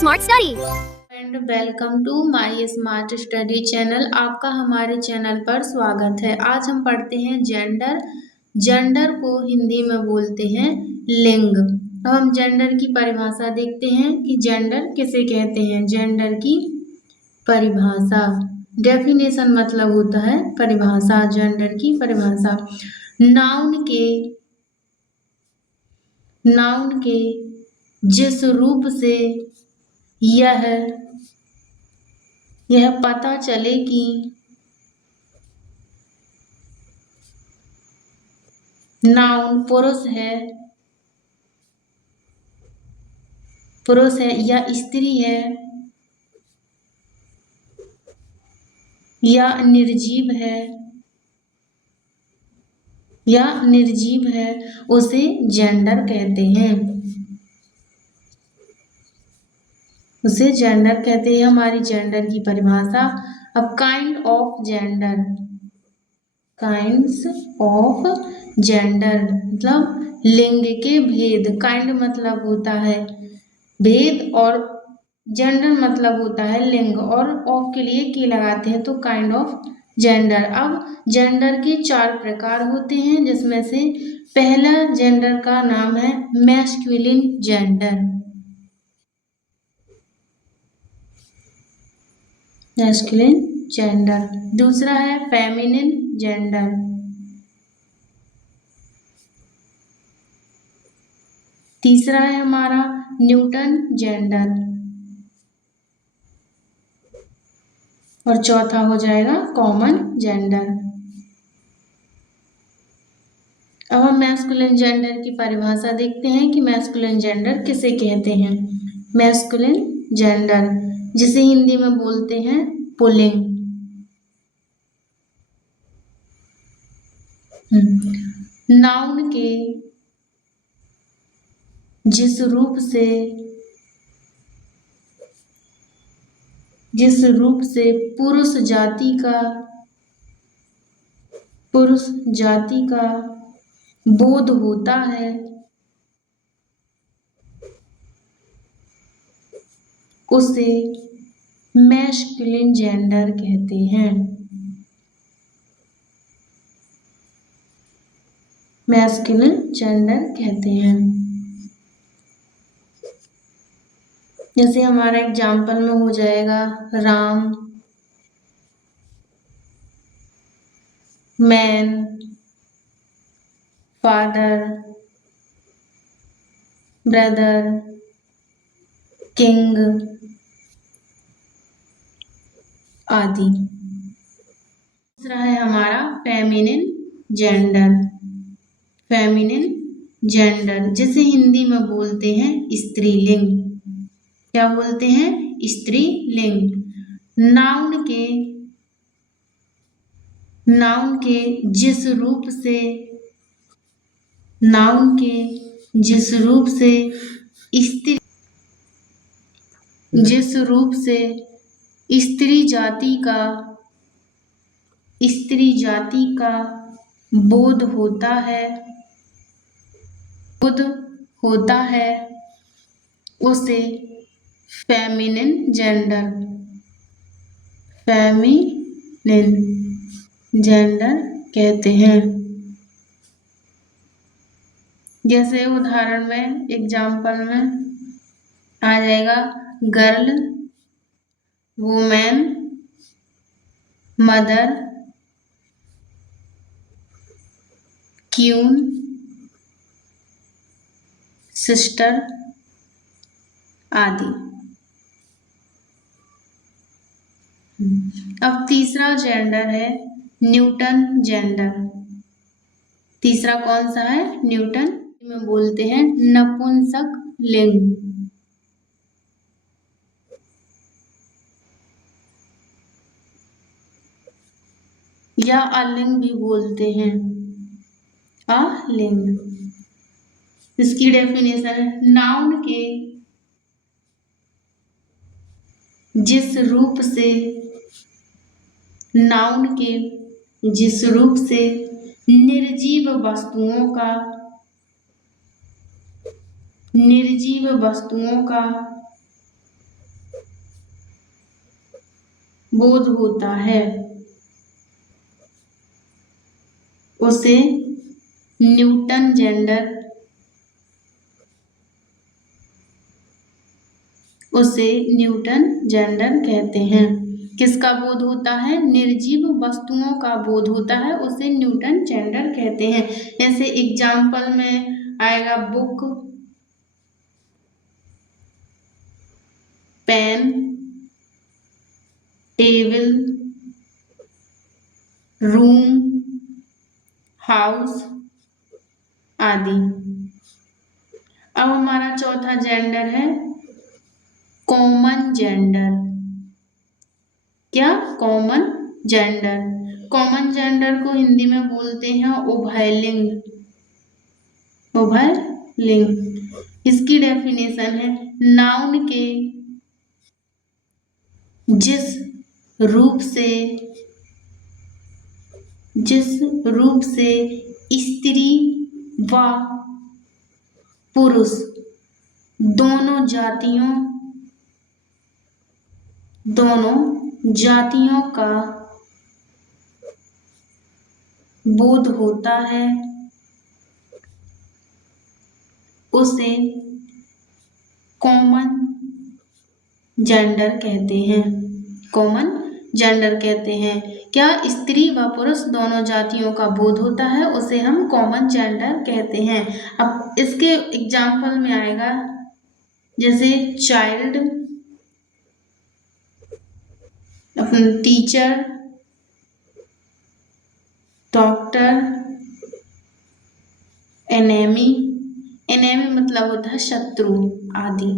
Smart study. And welcome to my smart study channel. आपका हमारे channel पर स्वागत है। आज हम पढ़ते हैं जेंडर। जेंडर को हिंदी में बोलते हैं लिंग। अब हम जेंडर की परिभाषा देखते हैं कि जेंडर किसे कहते हैं। जेंडर की परिभाषा, डेफिनेशन मतलब होता है परिभाषा। जेंडर की परिभाषा, नाउन के जिस रूप से यह पता चले कि नाउन पुरुष है या स्त्री है या निर्जीव है उसे जेंडर कहते हैं। हमारी जेंडर की परिभाषा। अब काइंड्स ऑफ जेंडर मतलब लिंग के भेद। काइंड मतलब होता है भेद और जेंडर मतलब होता है लिंग, और ऑफ के लिए के लगाते हैं तो काइंड ऑफ जेंडर। अब जेंडर के 4 प्रकार होते हैं, जिसमें से पहला जेंडर का नाम है मैस्कुलिन जेंडर। दूसरा है फेमिनिन जेंडर। तीसरा है हमारा न्यूटन जेंडर, और चौथा हो जाएगा कॉमन जेंडर। अब हम मैस्कुलिन जेंडर की परिभाषा देखते हैं कि मैस्कुलिन जेंडर किसे कहते हैं। मैस्कुलिन जेंडर जिसे हिंदी में बोलते हैं पुल्लिंग। नाउन के जिस रूप से पुरुष जाति का बोध होता है उसे मैस्कुलिन जेंडर कहते हैं। मैस्कुलिन जेंडर कहते हैं। जैसे हमारा एग्जाम्पल में हो जाएगा Ram, man, father, brother, king आदि। दूसरा है हमारा फेमिनिन जेंडर जिसे हिंदी में बोलते हैं स्त्रीलिंग। क्या बोलते हैं? स्त्रीलिंग। नाउन के जिस रूप से स्त्री जाति का बोध होता है उसे फेमिनिन जेंडर कहते हैं। जैसे उदाहरण में एग्जाम्पल में आ जाएगा girl, women, mother, queen, sister आदि। अब तीसरा जेंडर है न्यूटन जेंडर। तीसरा कौन सा है? न्यूटन में बोलते हैं नपुंसक लिंग या अलिंग भी बोलते हैं। अलिंग। इसकी डेफिनेशन है नाउन के जिस रूप से निर्जीव वस्तुओं का बोध होता है उसे न्यूटन जेंडर कहते हैं। किसका बोध होता है? निर्जीव वस्तुओं का बोध होता है, उसे न्यूटन जेंडर कहते हैं। जैसे एग्जाम्पल में आएगा book, pen, table, room, house आदि। अब हमारा चौथा जेंडर है कॉमन जेंडर। क्या? Common gender. कॉमन जेंडर को हिंदी में बोलते हैं उभयलिंग। उभयलिंग। इसकी डेफिनेशन है नाउन के जिस रूप से स्त्री व पुरुष दोनों जातियों का बोध होता है उसे कॉमन जेंडर कहते हैं। कॉमन जेंडर कहते हैं। क्या? स्त्री व पुरुष दोनों जातियों का बोध होता है, उसे हम कॉमन जेंडर कहते हैं। अब इसके एग्जाम्पल में आएगा जैसे चाइल्ड, टीचर, डॉक्टर, एनेमी मतलब होता है शत्रु आदि।